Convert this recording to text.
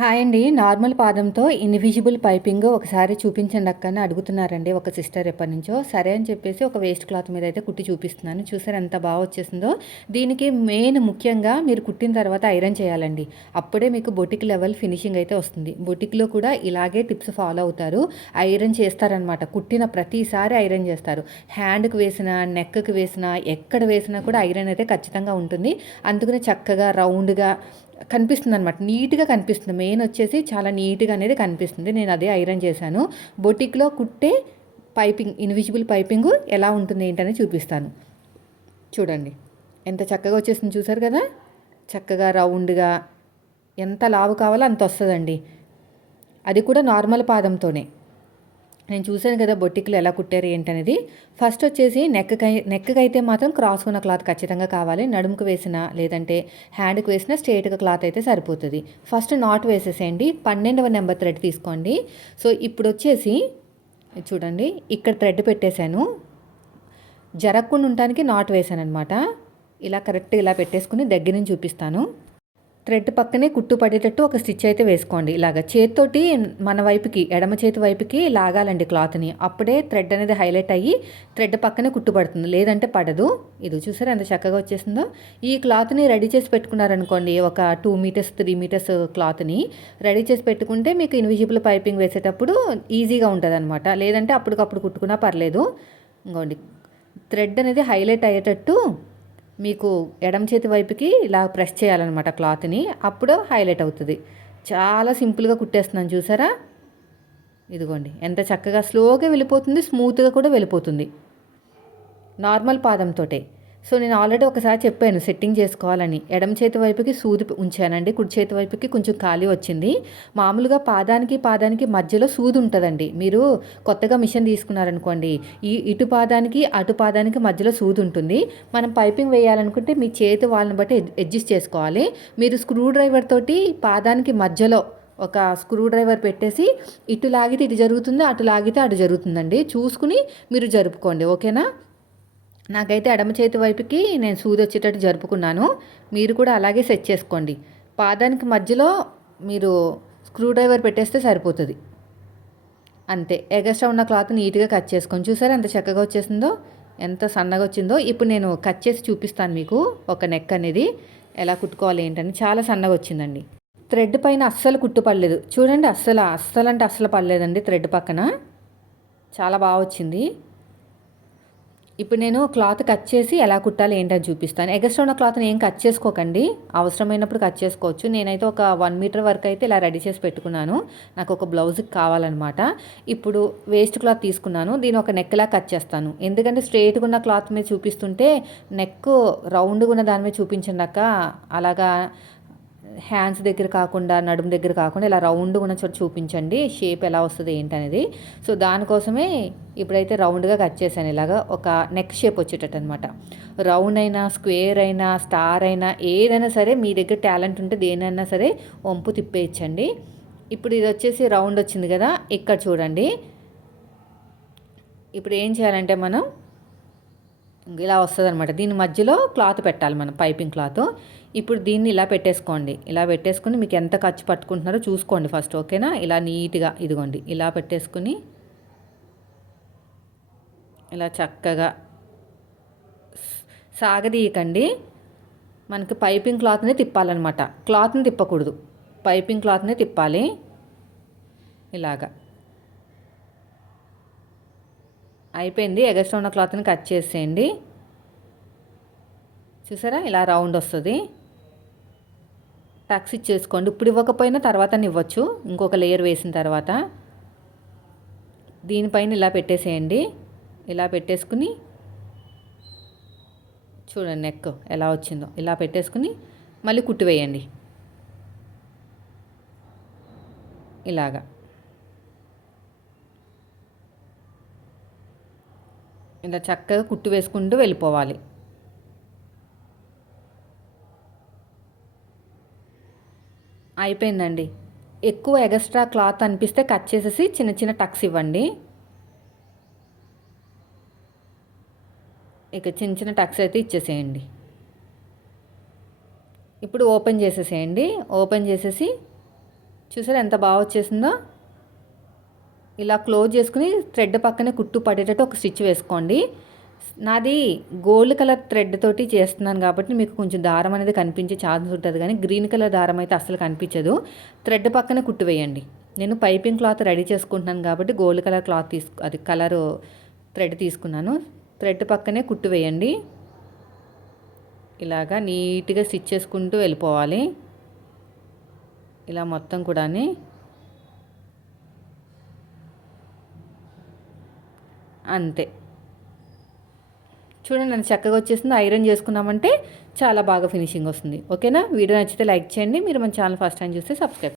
Hi అండి. Normal పాదంతో invisible piping ఒకసారి చూపించండి అక్క అని అడుగుతున్నారండి ఒక సిస్టర్ ఎప్పటి నుంచో. సరే అని చెప్పేసి ఒక వేస్ట్ క్లాత్ మీద అయితే కుట్టి చూపిస్తున్నాను. చూసారు ఎంత బాగా వచ్చేసిందో? దీనికి మెయిన్ ముఖ్యంగా మీరు కుట్టిన తర్వాత ఐరన్ చేయాలండి. అప్పుడే మీకు బొటిక్ లెవెల్ ఫినిషింగ్ అయితే వస్తుంది. బొటిక్లో కూడా ఇలాగే టిప్స్ ఫాలో అవుతారు. ఐరన్ చేస్తారనమాట కుట్టిన ప్రతిసారి ఐరన్ చేస్తారు. హ్యాండ్కి వేసిన నెక్కి వేసిన ఎక్కడ వేసినా కూడా ఐరన్ అయితే ఖచ్చితంగా ఉంటుంది. అందుకనే చక్కగా రౌండ్గా కనిపిస్తుంది అనమాట నీట్గా కనిపిస్తుంది. మెయిన్ వచ్చేసి చాలా నీట్గా అనేది కనిపిస్తుంది. నేను అదే ఐరన్ చేశాను. బొటిక్లో కుట్టే పైపింగ్ ఇన్విజిబుల్ పైపింగ్ ఎలా ఉంటుంది ఏంటని చూపిస్తాను. చూడండి. ఎంత చక్కగా వచ్చేసింది చూసారు కదా? చక్కగా రౌండ్గా ఎంత లావు కావాలో అంత వస్తుందండి. అది కూడా నార్మల్ పాదంతోనే. నేను చూశాను కదా బొట్టికలు ఎలా కుట్టారు ఏంటనేది. ఫస్ట్ వచ్చేసి నెక్కకై నెక్కకైతే అయితే మాత్రం క్రాస్ ఉన్న క్లాత్ ఖచ్చితంగా కావాలి. నడుముకు వేసిన లేదంటే హ్యాండ్కి వేసిన స్ట్రేట్గా క్లాత్ అయితే సరిపోతుంది. ఫస్ట్ నాట్ వేసేసేయండి. పన్నెండవ నెంబర్ థ్రెడ్ తీసుకోండి. సో ఇప్పుడు వచ్చేసి చూడండి ఇక్కడ థ్రెడ్ పెట్టేశాను. జరగకుండా ఉండటానికి నాట్ వేసాను అనమాట ఇలా కరెక్ట్ ఇలా పెట్టేసుకుని దగ్గర నుంచి చూపిస్తాను. థ్రెడ్ పక్కనే కుట్టు పడేటట్టు ఒక స్టిచ్ అయితే వేసుకోండి. ఇలాగ చేతితోటి మన వైపుకి ఎడమ చేతి వైపుకి లాగాలండి క్లాత్ని. అప్పుడే థ్రెడ్ అనేది హైలైట్ అయ్యి థ్రెడ్ పక్కనే కుట్టు పడుతుంది. లేదంటే పడదు. ఇది చూసారా ఎంత చక్కగా వచ్చేసిందో? ఈ క్లాత్ని రెడీ చేసి పెట్టుకున్నారనుకోండి ఒక టూ మీటర్స్ త్రీ మీటర్స్ క్లాత్ని రెడీ చేసి పెట్టుకుంటే మీకు ఇన్విజిబుల్ పైపింగ్ వేసేటప్పుడు ఈజీగా ఉంటుంది అనమాట లేదంటే అప్పటికప్పుడు కుట్టుకున్నా పర్లేదు. ఇంకోండి థ్రెడ్ అనేది హైలైట్ అయ్యేటట్టు మీకు ఎడమ చేతి వైపుకి ఇలా ప్రెస్ చేయాలన్నమాట క్లాత్ని. అప్పుడు హైలైట్ అవుతుంది. చాలా సింపుల్గా కుట్టేస్తున్నాను చూసారా? ఇదిగోండి. ఎంత చక్కగా స్లోగా వెళ్ళిపోతుంది స్మూత్గా కూడా వెళ్ళిపోతుంది. నార్మల్ పాదంతో సో నేను ఆల్రెడీ ఒకసారి చెప్పాను సెట్టింగ్ చేసుకోవాలని. ఎడమ చేతి వైపుకి సూది ఉంచానండి. కుడి చేతి వైపుకి కొంచెం ఖాళీ వచ్చింది. మామూలుగా పాదానికి పాదానికి మధ్యలో సూది ఉంటుందండి. మీరు కొత్తగా మిషన్ తీసుకున్నారనుకోండి ఈ ఇటు పాదానికి అటు పాదానికి మధ్యలో సూది ఉంటుంది. మనం పైపింగ్ వేయాలనుకుంటే మీ చేతి వాళ్ళని బట్టి అడ్జస్ట్ చేసుకోవాలి. మీరు స్క్రూ డ్రైవర్ తోటి పాదానికి మధ్యలో ఒక స్క్రూ డ్రైవర్ పెట్టేసి ఇటు లాగితే ఇటు జరుగుతుంది అటు లాగితే అటు జరుగుతుందండి. చూసుకుని మీరు జరుపుకోండి. ఓకేనా? నాకైతే ఎడమ చేతి వైపుకి నేను సూది వచ్చేటట్టు జరుపుకున్నాను. మీరు కూడా అలాగే సెట్ చేసుకోండి. పాదానికి మధ్యలో మీరు స్క్రూ డ్రైవర్ పెట్టేస్తే సరిపోతుంది. అంతే. ఎగస్ట్రా ఉన్న క్లాత్ నీట్గా కట్ చేసుకొని చూసారా ఎంత చక్కగా వచ్చేసిందో? ఎంత సన్నగా వచ్చిందో? ఇప్పుడు నేను కట్ చేసి చూపిస్తాను మీకు ఒక నెక్ అనేది. ఎలా కుట్టుకోవాలి ఏంటని. చాలా సన్నగా వచ్చిందండి. థ్రెడ్ పైన అస్సలు కుట్టుపడలేదు చూడండి అస్సలు అస్సలు అంటే అస్సలు పడలేదండి థ్రెడ్ పక్కన. చాలా బాగా వచ్చింది. ఇప్పుడు నేను క్లాత్ కట్ చేసి ఎలా కుట్టాలి ఏంటని చూపిస్తాను. ఎగస్ట్రా ఉన్న క్లాత్ని ఏం కట్ చేసుకోకండి. అవసరమైనప్పుడు కట్ చేసుకోవచ్చు. నేనైతే ఒక వన్ మీటర్ వరకు అయితే ఇలా రెడీ చేసి పెట్టుకున్నాను. నాకు ఒక బ్లౌజ్కి కావాలన్నమాట. ఇప్పుడు వేస్ట్ క్లాత్ తీసుకున్నాను. దీని ఒక నెక్లా కట్ చేస్తాను. ఎందుకంటే స్ట్రైట్గా ఉన్న క్లాత్ మీద చూపిస్తుంటే నెక్ రౌండ్గా ఉన్న దాని మీద చూపించండాక అలాగా హ్యాండ్స్ దగ్గర కాకుండా నడుము దగ్గర కాకుండా ఇలా రౌండ్గా ఉన్న చోట చూపించండి. షేప్ ఎలా వస్తుంది ఏంటనేది సో దానికోసమే ఇప్పుడైతే రౌండ్గా కట్ చేశాను. ఇలాగా ఒక నెక్ షేప్ వచ్చేటట్టు అనమాట రౌండ్ అయినా స్క్వేర్ అయినా స్టార్ అయినా ఏదైనా సరే మీ దగ్గర టాలెంట్ ఉంటే దేనైనా సరే వంపు తిప్పేయచ్చండి. ఇప్పుడు ఇది వచ్చేసి రౌండ్ వచ్చింది కదా ఇక్కడ చూడండి. ఇప్పుడు ఏం చేయాలంటే మనం ఇలా వస్తుంది అనమాట దీని మధ్యలో క్లాత్ పెట్టాలి మనం పైపింగ్ క్లాత్. ఇప్పుడు దీన్ని ఇలా పెట్టేసుకోండి. ఇలా పెట్టేసుకుని మీకు ఎంత ఖర్చు పట్టుకుంటున్నారో చూసుకోండి ఫస్ట్ ఓకేనా? ఇలా నీట్గా ఇదిగోండి ఇలా పెట్టేసుకుని ఇలా చక్కగా సాగదీయకండి. మనకి పైపింగ్ క్లాత్నే తిప్పాలన్నమాట. క్లాత్ని తిప్పకూడదు. పైపింగ్ క్లాత్నే తిప్పాలి. ఇలాగా. అయిపోయింది. ఎగస్ట్రా ఉన్న క్లాత్ని కట్ చేసేయండి. చూసారా? ఇలా రౌండ్ వస్తుంది. టక్స్ ఇచ్చేసుకోండి. ఇప్పుడు ఇవ్వకపోయినా తర్వాత ఇవ్వచ్చు. ఇంకొక లేయర్ వేసిన తర్వాత. దీనిపైన ఇలా పెట్టేసేయండి. ఇలా పెట్టేసుకుని చూడండి నెక్ ఎలా వచ్చిందో. ఇలా పెట్టేసుకుని మళ్ళీ కుట్టివేయండి ఇలాగా. ఇలా చక్కగా కుట్టు వేసుకుంటూ వెళ్ళిపోవాలి. అయిపోయిందండి. ఎక్కువ ఎగస్ట్రా క్లాత్ అనిపిస్తే కట్ చేసేసి చిన్న చిన్న టక్స్ ఇవ్వండి. ఇక చిన్న చిన్న టక్స్ అయితే ఇచ్చేసేయండి. ఇప్పుడు ఓపెన్ చేసేసేయండి. ఓపెన్ చేసేసి చూసారు ఎంత బాగా వచ్చేసిందో? ఇలా క్లోజ్ చేసుకుని థ్రెడ్ పక్కనే కుట్టు పడేటట్టు ఒక స్టిచ్ వేసుకోండి. నాది గోల్డ్ కలర్ థ్రెడ్ తోటి చేస్తున్నాను కాబట్టి మీకు కొంచెం దారం అనేది కనిపించే ఛాన్స్ ఉంటుంది కానీ గ్రీన్ కలర్ దారం అయితే అసలు కనిపించదు. థ్రెడ్ పక్కనే కుట్టు వేయండి. నేను పైపింగ్ క్లాత్ రెడీ చేసుకుంటున్నాను కాబట్టి గోల్డ్ కలర్ క్లాత్ తీసుకు అది కలర్ థ్రెడ్ తీసుకున్నాను. థ్రెడ్ పక్కనే కుట్టు వేయండి. ఇలాగా నీట్గా స్టిచ్ చేసుకుంటూ వెళ్ళిపోవాలి. ఇలా మొత్తం కూడా అంతే. చూడండి అది చక్కగా వచ్చేసింది. ఐరన్ చేసుకున్నామంటే చాలా బాగా ఫినిషింగ్ వస్తుంది. ఓకేనా? వీడియో నచ్చితే లైక్ చేయండి. మీరు మన ఛానల్ ఫస్ట్ టైం చూస్తే సబ్స్క్రైబ్